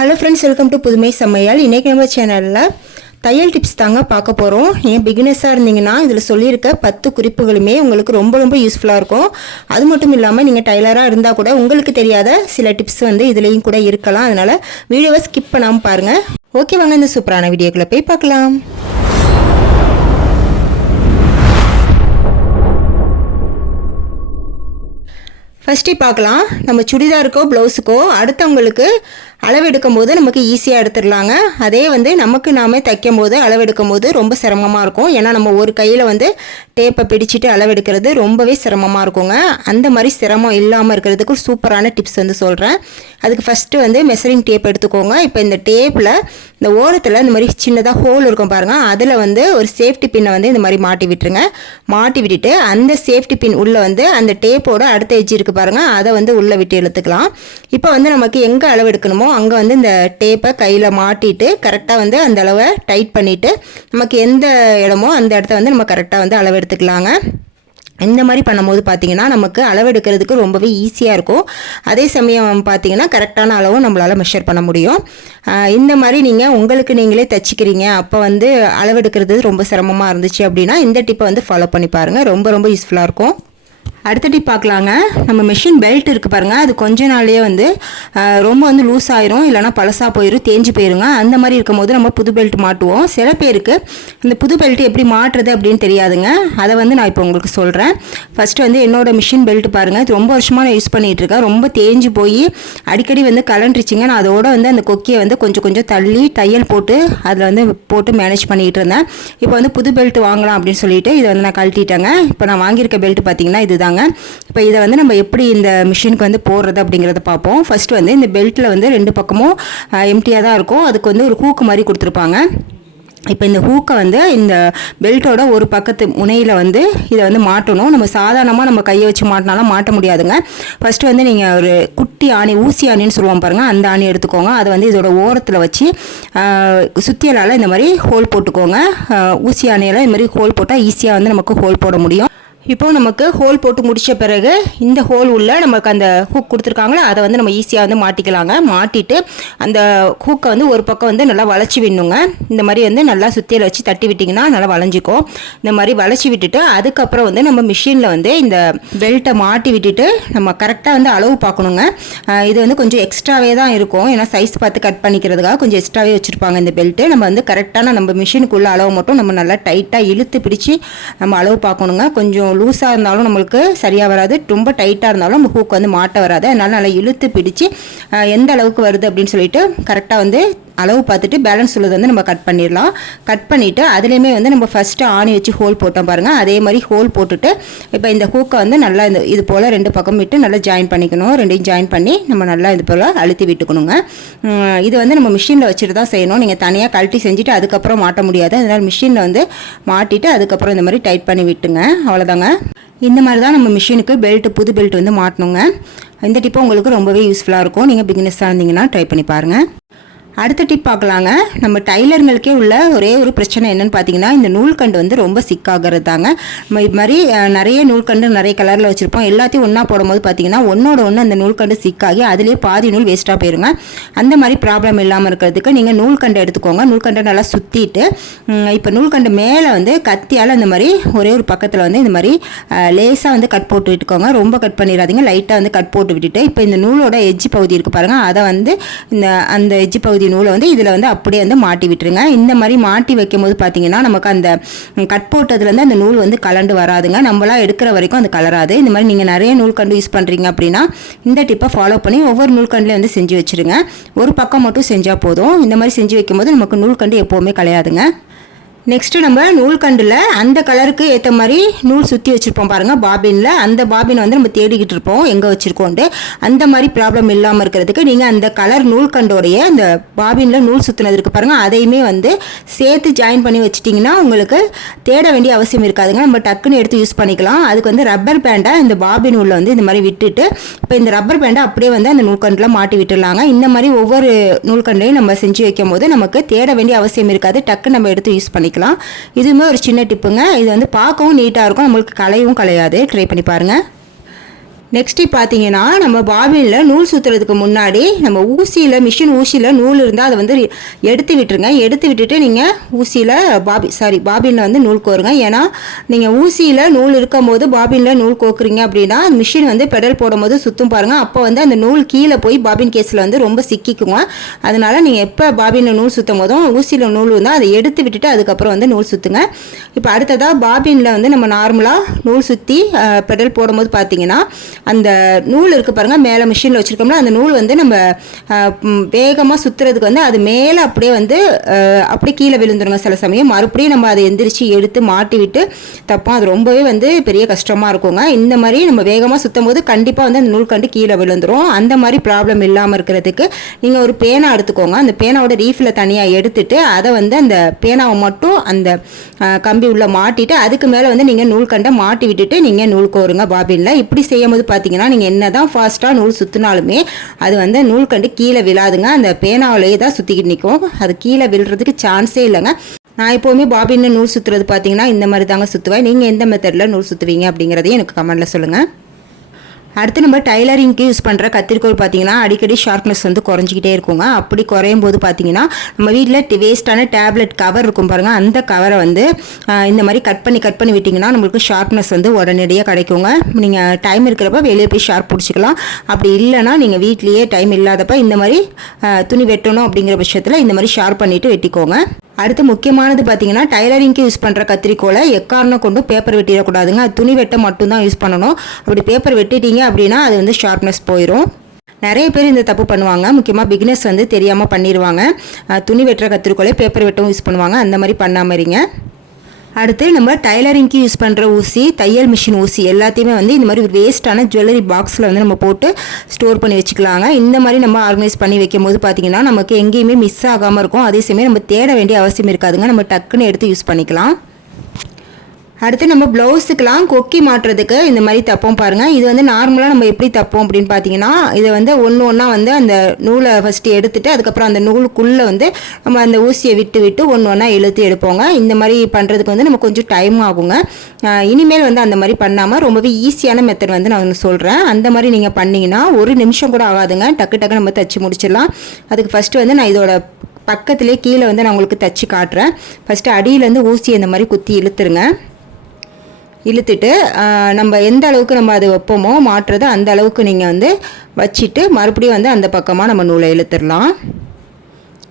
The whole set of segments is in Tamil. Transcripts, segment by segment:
ஹலோ ஃப்ரெண்ட்ஸ், வெல்கம் டு புதுமை சமையல். இன்றைக்கி நம்ம சேனலில் தையல் டிப்ஸ் தாங்க பார்க்க போகிறோம். நீங்கள் பிகினர்ஸாக இருந்தீங்கன்னா இதில் சொல்லியிருக்க 10 குறிப்புகளுமே உங்களுக்கு ரொம்ப யூஸ்ஃபுல்லாக இருக்கும். அது மட்டும் இல்லாமல் நீங்கள் டைலராக இருந்தால் கூட உங்களுக்கு தெரியாத சில டிப்ஸ் இதுலேயும் கூட இருக்கலாம். அதனால் வீடியோவை ஸ்கிப் பண்ணாமல் பாருங்கள். ஓகே, வாங்க இந்த சூப்பரான வீடியோக்குள்ளே போய் பார்க்கலாம். ஃபஸ்ட்டு பார்க்கலாம். நம்ம சுடிதாருக்கோ ப்ளவுஸுக்கோ அடுத்தவங்களுக்கு அளவெடுக்கும் போது நமக்கு ஈஸியாக எடுத்துடலாங்க. அதே நமக்கு நாமே தைக்கும் போது அளவெடுக்கும் போது ரொம்ப சிரமமாக இருக்கும். ஏன்னா நம்ம ஒரு கையில் டேப்பை பிடிச்சிட்டு அளவெடுக்கிறது ரொம்பவே சிரமமாக இருக்குங்க. அந்த மாதிரி சிரமம் இல்லாமல் இருக்கிறதுக்கு ஒரு சூப்பரான டிப்ஸ் சொல்கிறேன். அதுக்கு ஃபஸ்ட்டு மெஷரிங் டேப் எடுத்துக்கோங்க. இப்போ இந்த டேப்பில் இந்த ஓரத்தில் இந்த மாதிரி சின்னதாக ஹோல் இருக்கும் பாருங்கள். அதில் ஒரு சேஃப்டி பின்னை இந்த மாதிரி மாட்டி விட்டுருங்க. மாட்டி விட்டுட்டு அந்த சேஃப்டி பின் உள்ளே அந்த டேப்போட அடுத்த எட்ஜ் இருக்குது பாருங்கள், அதை உள்ளே விட்டு இழுத்துக்கலாம். இப்போ நமக்கு எங்கே அளவெடுக்கணுமோ அங்கே இந்த டேப்பை கையில் மாட்டிட்டு கரெக்டாக அந்த அளவை டைட் பண்ணிவிட்டு நமக்கு எந்த இடமோ அந்த இடத்த நம்ம கரெக்டாக அளவெடுத்துக்கலாங்க. இந்த மாதிரி பண்ணும்போது பார்த்திங்கன்னா நமக்கு அளவெடுக்கிறதுக்கு ரொம்பவே ஈஸியாக இருக்கும். அதே சமயம் பார்த்திங்கன்னா கரெக்டான அளவும் நம்மளால் மெஷர் பண்ண முடியும். இந்த மாதிரி நீங்கள் உங்களுக்கு நீங்களே தைச்சிக்கிறீங்க, அப்போ அளவெடுக்கிறது ரொம்ப சிரமமாக இருந்துச்சு அப்படின்னா இந்த டிப்பை ஃபாலோ பண்ணி பாருங்கள். ரொம்ப யூஸ்ஃபுல்லாக இருக்கும். அடுத்த டிப் பார்க்கலாங்க. நம்ம மெஷின் பெல்ட் இருக்குது பாருங்கள், அது கொஞ்ச நாள்லேயே ரொம்ப லூஸ் ஆயிரும், இல்லைனா பழசாக போயிடும், தேஞ்சு போயிருங்க. அந்த மாதிரி இருக்கும்போது நம்ம புது பெல்ட் மாட்டுவோம். சில பேருக்கு இந்த புது பெல்ட் எப்படி மாட்டுறது அப்படின்னு தெரியாதுங்க. அதை நான் இப்போ உங்களுக்கு சொல்கிறேன். ஃபஸ்ட்டு என்னோடய மிஷின் பெல்ட் பாருங்கள், இது ரொம்ப வருஷமாக நான் யூஸ் பண்ணிகிட்ருக்கேன். ரொம்ப தேஞ்சு போய் அடிக்கடி கலண்டுருச்சிங்க. நான் அதோட அந்த கொக்கியை கொஞ்சம் தள்ளி தையல் போட்டு அதில் போட்டு மேனேஜ் பண்ணிகிட்டு இருந்தேன். இப்போ புது பெல்ட் வாங்கலாம் அப்படின்னு சொல்லிட்டு இதை நான் கழட்டிட்டேங்க. இப்போ நான் வாங்கியிருக்க பெல்ட் பார்த்திங்கன்னா இதுதான். இப்போ இதை நம்ம எப்படி இந்த மிஷினுக்கு போடுறது அப்படிங்கிறத பார்ப்போம். ஃபஸ்ட்டு இந்த பெல்ட்டில் 2 பக்கமும் எம்டியாக தான் இருக்கும். அதுக்கு ஒரு ஹூக்கு மாதிரி கொடுத்துருப்பாங்க. இப்போ இந்த ஹூக்கை இந்த பெல்ட்டோட ஒரு பக்கத்து முனையில் இதை மாட்டணும். நம்ம சாதாரணமாக நம்ம கையை வச்சு மாட்டினாலும் மாட்ட முடியாதுங்க. ஃபஸ்ட்டு நீங்கள் ஒரு குட்டி ஆணி, ஊசி ஆணின்னு சொல்லுவோம் பாருங்கள், அந்த ஆணி எடுத்துக்கோங்க. அதை இதோட ஓரத்தில் வச்சு சுத்தியலால் இந்த மாதிரி ஹோல் போட்டுக்கோங்க. ஊசி ஆணியால் இந்த மாதிரி ஹோல் போட்டால் ஈஸியாக நமக்கு ஹோல் போட முடியும். இப்போது நமக்கு ஹோல் போட்டு முடித்த பிறகு இந்த ஹோல் உள்ள நமக்கு அந்த ஹூக் கொடுத்துருக்காங்களே அதை நம்ம ஈஸியாக மாட்டிக்கலாங்க. மாட்டிட்டு அந்த ஹூக்கை ஒரு பக்கம் நல்லா வளைச்சி விடணுங்க. இந்த மாதிரி நல்லா சுத்தியில் வச்சு தட்டி விட்டிங்கன்னா நல்லா வளைஞ்சிக்கும். இந்த மாதிரி வளைச்சி விட்டுட்டு அதுக்கப்புறம் நம்ம மிஷினில் இந்த பெல்ட்டை மாட்டி விட்டுட்டு நம்ம கரெக்டாக அளவு பார்க்கணுங்க. இது கொஞ்சம் எக்ஸ்ட்ராவே தான் இருக்கும். ஏன்னா சைஸ் பார்த்து கட் பண்ணிக்கிறதுக்காக கொஞ்சம் எக்ஸ்ட்ராவே வச்சுருப்பாங்க இந்த பெல்ட்டு. நம்ம கரெக்டான நம்ம மிஷினுக்குள்ள அளவு மட்டும் நம்ம நல்லா டைட்டாக இழுத்து பிடிச்சி நம்ம அளவு பார்க்கணுங்க. கொஞ்சம் லூஸாக இருந்தாலும் நம்மளுக்கு சரியாக வராது, ரொம்ப டைட்டாக இருந்தாலும் நம்ம ஹூக் மாட்ட வராது. அதனால் நல்லா இழுத்து பிடிச்சி எந்த அளவுக்கு வருது அப்படின்னு சொல்லிட்டு கரெக்டாக அளவு பார்த்துட்டு பேலன்ஸ் உள்ளது நம்ம கட் பண்ணிடலாம். கட் பண்ணிவிட்டு அதுலேயுமே நம்ம ஃபஸ்ட்டு ஆணி வச்சு ஹோல் போட்டோம் பாருங்கள், அதே மாதிரி ஹோல் போட்டுட்டு இப்போ இந்த ஹூக்கை நல்லா இது போல் 2 பக்கம் விட்டு நல்லா ஜாயின் பண்ணிக்கணும். ரெண்டையும் ஜாயின் பண்ணி நம்ம நல்லா இது போல் அழுத்தி விட்டுக்கணுங்க. இது நம்ம மிஷினில் வச்சுட்டு தான் செய்யணும். நீங்கள் தனியாக கழட்டி செஞ்சுட்டு அதுக்கப்புறம் மாட்ட முடியாது. அதனால் மிஷினில் மாட்டிட்டு அதுக்கப்புறம் இந்த மாதிரி டைட் பண்ணி விட்டுங்க. அவ்வளோதாங்க. இந்த மாதிரி தான் நம்ம மிஷினுக்கு பெல்ட்டு, புது பெல்ட் மாட்டணுங்க. இந்த டிப்பு உங்களுக்கு ரொம்பவே யூஸ்ஃபுல்லாக இருக்கும். நீங்கள் பிகினர்ஸாக இருந்தீங்கன்னா ட்ரை பண்ணி பாருங்கள். அடுத்த டிப் பார்க்கலாங்க. நம்ம டைலருங்களுக்கே உள்ள ஒரே ஒரு பிரச்சனை என்னென்னு பார்த்தீங்கன்னா இந்த நூல்கண்டு ரொம்ப சிக்காகிறது தாங்க. நம்ம இது மாதிரி நிறைய நூல்கண்டு நிறைய கலரில் வச்சுருப்போம். எல்லாத்தையும் ஒன்றா போடும்போது பார்த்தீங்கன்னா ஒன்றோட ஒன்று அந்த நூல்கண்டு சிக்காகி அதுலேயே பாதி நூல் வேஸ்ட்டாக போயிருங்க. அந்த மாதிரி ப்ராப்ளம் இல்லாமல் இருக்கிறதுக்கு நீங்கள் நூல்கண்டு எடுத்துக்கோங்க. நூல்கண்டை நல்லா சுற்றிட்டு இப்போ நூல்கண்டு மேலே கத்தியால் இந்த மாதிரி ஒரே ஒரு பக்கத்தில் இந்த மாதிரி லேசாக கட் போட்டு விட்டுக்கோங்க. ரொம்ப கட் பண்ணிடாதீங்க, லைட்டாக கட் போட்டு விட்டுட்டு இப்போ இந்த நூலோட எஜ்ஜு பகுதி இருக்குது பாருங்கள், அதை அந்த எஜ்ஜு பகுதி நூலை இதில் அப்படியே மாட்டி விட்டுருங்க. இந்த மாதிரி மாட்டி வைக்கும் போது பார்த்தீங்கன்னா நமக்கு அந்த கட் போட்டதுலேருந்து அந்த நூல் கலண்டு வராதுங்க. நம்மளாம் எடுக்கிற வரைக்கும் அது கலராது. இந்த மாதிரி நீங்கள் நிறைய நூல்கண்டு யூஸ் பண்ணுறீங்க அப்படின்னா இந்த டிப்பை ஃபாலோ பண்ணி ஒவ்வொரு நூல்கண்டுலேயும் செஞ்சு வச்சுருங்க. ஒரு பக்கம் மட்டும் செஞ்சால் போதும். இந்த மாதிரி செஞ்சு வைக்கும்போது நமக்கு நூல்கண்டு எப்போவுமே கலையாதுங்க. நெக்ஸ்ட்டு நம்ம நூல்கண்டில் அந்த கலருக்கு ஏற்ற மாதிரி நூல் சுற்றி வச்சுருப்போம் பாருங்கள் பாபினில். அந்த பாபினை நம்ம தேடிக்கிட்டு இருப்போம் எங்கே வச்சுருக்கோன்ட்டு. அந்த மாதிரி ப்ராப்ளம் இல்லாமல் இருக்கிறதுக்கு நீங்கள் அந்த கலர் நூல்கண்டோடைய அந்த பாபினில் நூல் சுற்றினது இருக்குது பாருங்கள், அதையுமே சேர்த்து ஜாயின் பண்ணி வச்சிட்டிங்கன்னா உங்களுக்கு தேட வேண்டிய அவசியம் இருக்காதுங்க. நம்ம டக்குன்னு எடுத்து யூஸ் பண்ணிக்கலாம். அதுக்கு ரப்பர் பேண்டை இந்த பாபின் உள்ள இந்த மாதிரி விட்டுட்டு இப்போ இந்த ரப்பர் பேண்டை அப்படியே அந்த நூல்கண்டில் மாட்டி விட்டுடலாங்க. இந்த மாதிரி ஒவ்வொரு நூல்கண்டையும் நம்ம செஞ்சு வைக்கும் போது நமக்கு தேட வேண்டிய அவசியம் இருக்காது. டக்குன்னு நம்ம எடுத்து யூஸ் பண்ணிக்கலாம். இதுவுமே ஒரு சின்ன டிப்புங்க. இது பார்க்கவும் நீட்டாக இருக்கும், நம்மளுக்கு கலையும் கலையாது. ட்ரை பண்ணி பாருங்கள். நெக்ஸ்ட்டு பார்த்தீங்கன்னா நம்ம பாபினில் நூல் சுற்றுறதுக்கு முன்னாடி நம்ம மிஷின் ஊசியில் நூல் இருந்தால் அதை வந்து எடுத்து விட்டுருங்க. எடுத்து விட்டுட்டு நீங்கள் ஊசியில் பாபினில் வந்து நூல் கோருங்க. ஏன்னா நீங்கள் ஊசியில் நூல் இருக்கும் போது பாபினில் நூல் கோக்குறீங்க அப்படின்னா மிஷின் வந்து பெடல் போடும் போது சுற்றும் பாருங்கள். அப்போ வந்து அந்த நூல் கீழே போய் பாபின் கேஸில் வந்து ரொம்ப சிக்கிக்குங்க. அதனால் நீங்கள் எப்போ பாபினில் நூல் சுற்றும் போதும் ஊசியில் நூல் இருந்தால் அதை எடுத்து விட்டுட்டு அதுக்கப்புறம் வந்து நூல் சுற்றுங்க. இப்போ அடுத்ததாக பாபினில் வந்து நம்ம நார்மலாக நூல் சுற்றி பெடல் போடும்போது பார்த்தீங்கன்னா அந்த நூல் இருக்குது பாருங்கள், மேலே மிஷினில் வச்சுருக்கோம்னா அந்த நூல் வந்து நம்ம வேகமாக சுற்றுறதுக்கு வந்து அது மேலே அப்படியே வந்து அப்படியே கீழே விழுந்துருங்க. சில சமயம் மறுபடியும் நம்ம அதை எந்திரிச்சு எடுத்து மாட்டி விட்டு தப்போம். அது ரொம்பவே வந்து பெரிய கஷ்டமாக இருக்குங்க. இந்த மாதிரி நம்ம வேகமாக சுற்றும் போது கண்டிப்பாக வந்து அந்த நூல் கண்டு கீழே விழுந்துடும். அந்த மாதிரி ப்ராப்ளம் இல்லாமல் இருக்கிறதுக்கு நீங்கள் ஒரு பேனா எடுத்துக்கோங்க. அந்த பேனாவோட ரீஃபில் தனியாக எடுத்துட்டு அதை வந்து அந்த பேனாவை மட்டும் அந்த கம்பி உள்ள மாட்டிட்டு அதுக்கு மேலே வந்து நீங்கள் நூல் கண்டை மாட்டி விட்டுட்டு நீங்கள் நூல் கோருங்க பாபினில். இப்படி செய்யும் போது பார்த்தீங்கன்னா நீங்கள் என்ன தான் ஃபாஸ்ட்டாக நூல் சுற்றினாலுமே அது வந்து நூல் கண்டு கீழே விழாதுங்க. அந்த பேனாவிலேயே தான் சுற்றிக்கிட்டு நிற்கும். அது கீழே விழுறதுக்கு சான்ஸே இல்லைங்க. நான் எப்போவுமே பாபினில் நூல் சுற்றுறது பார்த்தீங்கன்னா இந்த மாதிரி தாங்க சுற்றுவேன். நீங்கள் எந்த மெத்தடில் நூல் சுற்றுவீங்க அப்படிங்கிறதையும் எனக்கு கமெண்ட்டில் சொல்லுங்கள். அடுத்து நம்ம டைலரிங்க்கு யூஸ் பண்ணுற கத்திரிக்கோல் பார்த்தீங்கன்னா அடிக்கடி ஷார்ப்னஸ் வந்து குறைஞ்சிக்கிட்டே இருக்குங்க. அப்படி குறையும் போது பார்த்தீங்கன்னா நம்ம வீட்டில் வேஸ்ட்டான டேப்லெட் கவர் இருக்கும் பாருங்கள், அந்த கவரை வந்து இந்த மாதிரி கட் பண்ணி விட்டிங்கன்னா நம்மளுக்கு ஷார்ப்னஸ் வந்து உடனடியாக கிடைக்குங்க. நீங்கள் டைம் இருக்கிறப்ப வெளியே போய் ஷார்ப் பிடிச்சிக்கலாம். அப்படி இல்லைனா நீங்கள் வீட்லேயே டைம் இல்லாதப்ப இந்த மாதிரி துணி வெட்டணும் அப்படிங்கிற பட்சத்தில் இந்த மாதிரி ஷார்ப் பண்ணிவிட்டு வெட்டிக்கோங்க. அடுத்து முக்கியமானது பார்த்தீங்கன்னா டைலரிங்க்கு யூஸ் பண்ணுற கத்திரிக்கோலை எக்காரணம் கொண்டு பேப்பர் வெட்டிடக்கூடாதுங்க. அது துணி வெட்ட மட்டும்தான் யூஸ் பண்ணணும். அப்படி பேப்பர் வெட்டிட்டீங்க அப்படின்னா அது வந்து ஷார்ப்னஸ் போயிடும். நிறைய பேர் இந்த தப்பு பண்ணுவாங்க. முக்கியமாக பிகினர்ஸ் வந்து தெரியாமல் பண்ணிடுவாங்க. துணி வெட்டுற கத்திரிக்கோலை பேப்பர் வெட்டவும் யூஸ் பண்ணுவாங்க. அந்த மாதிரி பண்ணாமல் இருங்க. அடுத்து நம்ம டைலரிங்க்கு யூஸ் பண்ணுற ஊசி, தையல் மிஷின் ஊசி எல்லாத்தையுமே வந்து இந்த மாதிரி வேஸ்ட்டான ஜுவல்லரி பாக்ஸில் வந்து நம்ம போட்டு ஸ்டோர் பண்ணி வச்சுக்கலாங்க. இந்த மாதிரி நம்ம ஆர்கனைஸ் பண்ணி வைக்கும் போது பார்த்திங்கன்னா நமக்கு எங்கேயுமே மிஸ் ஆகாமல் இருக்கும். அதே சமயம் நம்ம தேட வேண்டிய அவசியம் இருக்காதுங்க. நம்ம டக்குன்னு எடுத்து யூஸ் பண்ணிக்கலாம். அடுத்து நம்ம ப்ளவுஸுக்கெலாம் கொக்கி மாட்டுறதுக்கு இந்த மாதிரி தப்போம் பாருங்கள். இது வந்து நார்மலாக நம்ம எப்படி தப்போம் அப்படின்னு பார்த்தீங்கன்னா இதை வந்து ஒன்றா வந்து அந்த நூலை ஃபஸ்ட்டு எடுத்துகிட்டு அதுக்கப்புறம் அந்த நூலுக்குள்ளே வந்து நம்ம அந்த ஊசியை விட்டு ஒன்றா இழுத்து எடுப்போங்க. இந்த மாதிரி பண்ணுறதுக்கு வந்து நம்ம கொஞ்சம் டைம் ஆகுங்க. இனிமேல் வந்து அந்த மாதிரி பண்ணாமல் ரொம்பவே ஈஸியான மெத்தட் வந்து நான் சொல்கிறேன். அந்த மாதிரி நீங்கள் பண்ணிங்கன்னா 1 நிமிஷம் கூட ஆகாதுங்க. டக்கு நம்ம தைச்சி முடிச்சிடலாம். அதுக்கு ஃபஸ்ட்டு வந்து நான் இதோட பக்கத்துலேயே கீழே வந்து நான் உங்களுக்கு தைச்சி காட்டுறேன். ஃபஸ்ட்டு அடியிலேருந்து ஊசியை இந்த மாதிரி குத்தி இழுத்துட்டு நம்ம எந்த அளவுக்கு நம்ம அதை வைப்போமோ மாட்டுறது அந்த அளவுக்கு நீங்கள் வந்து வச்சுட்டு மறுபடியும் வந்து அந்த பக்கமாக நம்ம நூலை இழுத்துடலாம்.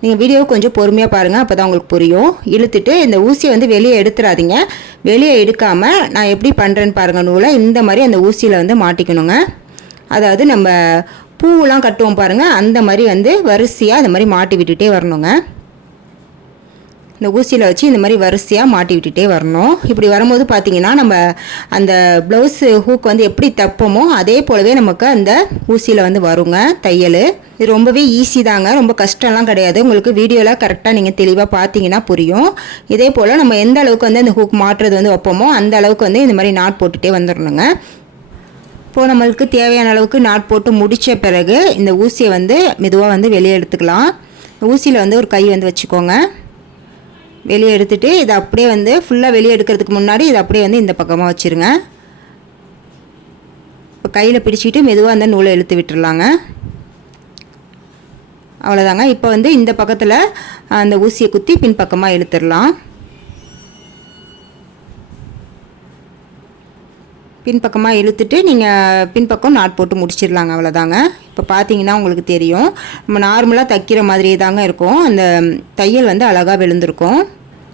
நீங்கள் வீடியோவை கொஞ்சம் பொறுமையாக பாருங்கள், அப்போ தான் உங்களுக்கு புரியும். இழுத்துட்டு இந்த ஊசியை வந்து வெளியே எடுத்துடாதீங்க. வெளியே எடுக்காமல் நான் எப்படி பண்ணுறேன்னு பாருங்கள். நூலை இந்த மாதிரி அந்த ஊசியில் வந்து மாட்டிக்கணுங்க. அதாவது நம்ம பூவெலாம் கட்டுவோம் பாருங்கள், அந்த மாதிரி வந்து வரிசையாக அந்த மாதிரி மாட்டி விட்டுட்டே வரணுங்க. இந்த ஊசியில் வச்சு இந்த மாதிரி வரிசையாக மாட்டி விட்டுட்டே வரணும். இப்படி வரும்போது பார்த்திங்கன்னா நம்ம அந்த ப்ளவுஸு ஹூக் வந்து எப்படி தப்போமோ அதே போலவே நமக்கு அந்த ஊசியில் வந்து வருங்க தையல். இது ரொம்பவே ஈஸி தாங்க, ரொம்ப கஷ்டம்லாம் கிடையாது. உங்களுக்கு வீடியோவில் கரெக்டாக நீங்கள் தெளிவாக பார்த்தீங்கன்னா புரியும். இதே போல் நம்ம எந்த அளவுக்கு வந்து அந்த ஹூக் மாட்டுறது வந்து வைப்போமோ அந்த அளவுக்கு வந்து இந்த மாதிரி நாட் போட்டுகிட்டே வந்துடணுங்க. இப்போது நம்மளுக்கு தேவையான அளவுக்கு நாட் போட்டு முடித்த பிறகு இந்த ஊசியை வந்து மெதுவாக வந்து வெளியே எடுத்துக்கலாம். ஊசியில் வந்து ஒரு கை வந்து வச்சுக்கோங்க. வெளியே எடுத்துகிட்டு இதை அப்படியே வந்து ஃபுல்லாக வெளியே எடுக்கிறதுக்கு முன்னாடி இதை அப்படியே வந்து இந்த பக்கமாக வச்சுருங்க. இப்போ கையில் பிடிச்சிக்கிட்டு மெதுவாக அந்த நூலை இழுத்து விட்டுடலாங்க. அவ்வளோதாங்க. இப்போ வந்து இந்த பக்கத்தில் அந்த ஊசியை குத்தி பின்பக்கமாக இழுத்துடலாம். பின்பக்கமாக இழுத்துட்டு நீங்கள் பின்பக்கம் நாட் போட்டு முடிச்சிடலாங்க. அவ்வளோதாங்க. இப்போ பார்த்தீங்கன்னா உங்களுக்கு தெரியும் நம்ம நார்மலாக தைக்கிற மாதிரியே தாங்க இருக்கும். அந்த தையல் வந்து அழகாக விழுந்திருக்கும்.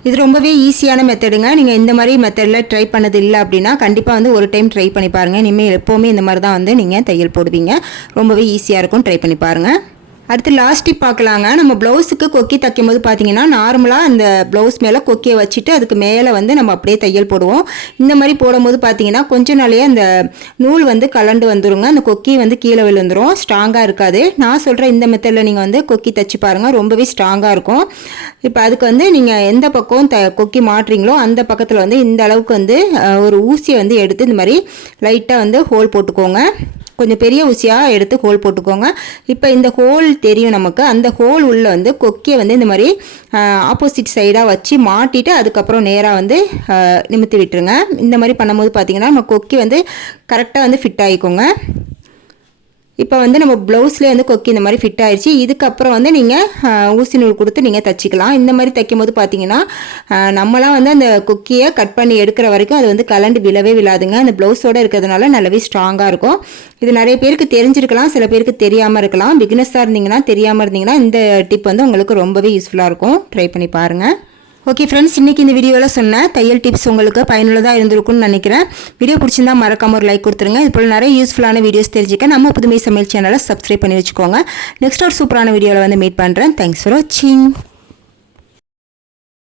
இது ரொம்பவே ஈஸியான மெத்தடுங்க. நீங்கள் இந்த மாதிரி மெத்தடில் ட்ரை பண்ணது இல்லை அப்படின்னா கண்டிப்பாக வந்து ஒரு டைம் ட்ரை பண்ணி பாருங்கள். இனிமேல் எப்போவுமே இந்த மாதிரி தான் வந்து நீங்கள் தையல் போடுவீங்க. ரொம்பவே ஈஸியாக இருக்கும். ட்ரை பண்ணி பாருங்கள். அடுத்து லாஸ்ட் டிப் பார்க்கலாங்க. நம்ம ப்ளவுஸுக்கு கொக்கி தைக்கும் போது பார்த்தீங்கன்னா நார்மலாக அந்த ப்ளவுஸ் மேலே கொக்கியை வச்சுட்டு அதுக்கு மேலே வந்து நம்ம அப்படியே தையல் போடுவோம். இந்த மாதிரி போடும்போது பார்த்தீங்கன்னா கொஞ்ச நாளையே அந்த நூல் வந்து கலண்டு வந்துருங்க. அந்த கொக்கி வந்து கீழே விழுந்துடும், ஸ்ட்ராங்காக இருக்காது. நான் சொல்கிற இந்த மெத்தடில் நீங்கள் வந்து கொக்கி தைச்சி பாருங்கள், ரொம்பவே ஸ்ட்ராங்காக இருக்கும். இப்போ அதுக்கு வந்து நீங்கள் எந்த பக்கம் கொக்கி மாட்டுறீங்களோ அந்த பக்கத்தில் வந்து இந்த அளவுக்கு வந்து ஒரு ஊசியை வந்து எடுத்து இந்த மாதிரி லைட்டாக வந்து ஹோல் போட்டுக்கோங்க. கொஞ்சம் பெரிய ஊசியாக எடுத்து ஹோல் போட்டுக்கோங்க. இப்போ இந்த ஹோல் தெரியும் நமக்கு. அந்த ஹோல் உள்ளே வந்து கொக்கியை வந்து இந்த மாதிரி ஆப்போசிட் சைடாக வச்சு மாட்டிட்டு அதுக்கப்புறம் நேராக வந்து நிமித்தி விட்டுருங்க. இந்த மாதிரி பண்ணும்போது பார்த்திங்கன்னா நம்ம கொக்கி வந்து கரெக்டாக வந்து ஃபிட் ஆகிக்கோங்க. இப்போ வந்து நம்ம ப்ளவுஸ்லேயே வந்து கொக்கி இந்த மாதிரி ஃபிட் ஆயிடுச்சு. இதுக்கப்புறம் வந்து நீங்கள் ஊசி நூல் கொடுத்து நீங்கள் தைச்சிக்கலாம். இந்த மாதிரி தைக்கும் போது பார்த்தீங்கன்னா நம்மளாம் வந்து அந்த கொக்கியை கட் பண்ணி எடுக்கிற வரைக்கும் அது வந்து கலண்டு விழவே விழாதுங்க. அந்த ப்ளவுஸோடு இருக்கிறதுனால நல்லாவே ஸ்ட்ராங்காக இருக்கும். இது நிறைய பேருக்கு தெரிஞ்சிருக்கலாம், சில பேருக்கு தெரியாமல் இருக்கலாம். பிகினஸாக இருந்தீங்கன்னா, தெரியாமல் இருந்தீங்கன்னா இந்த டிப் வந்து உங்களுக்கு ரொம்பவே யூஸ்ஃபுல்லாக இருக்கும். ட்ரை பண்ணி பாருங்கள். ஓகே ஃப்ரெண்ட்ஸ், இன்றைக்கி இந்த வீடியோவில் சொன்ன தையல் டிப்ஸ் உங்களுக்கு பயனுள்ளதாக இருந்திருக்கும்னு நினைக்கிறேன். வீடியோ பிடிச்சிருந்தா மறக்காமல் ஒரு லைக் கொடுத்துருங்க. இது போல் நிறைய யூஸ்ஃபுல்லான வீடியோஸ் தெரிஞ்சுக்க நம்ம புதுமை சமையல் சேனலை சப்ஸ்கிரைப் பண்ணி வச்சுக்கோங்க. நெக்ஸ்ட் ஒரு சூப்பரான வீடியோவில் வந்து மீட் பண்ணுறேன். தேங்க்ஸ் ஃபார் வாட்சிங்.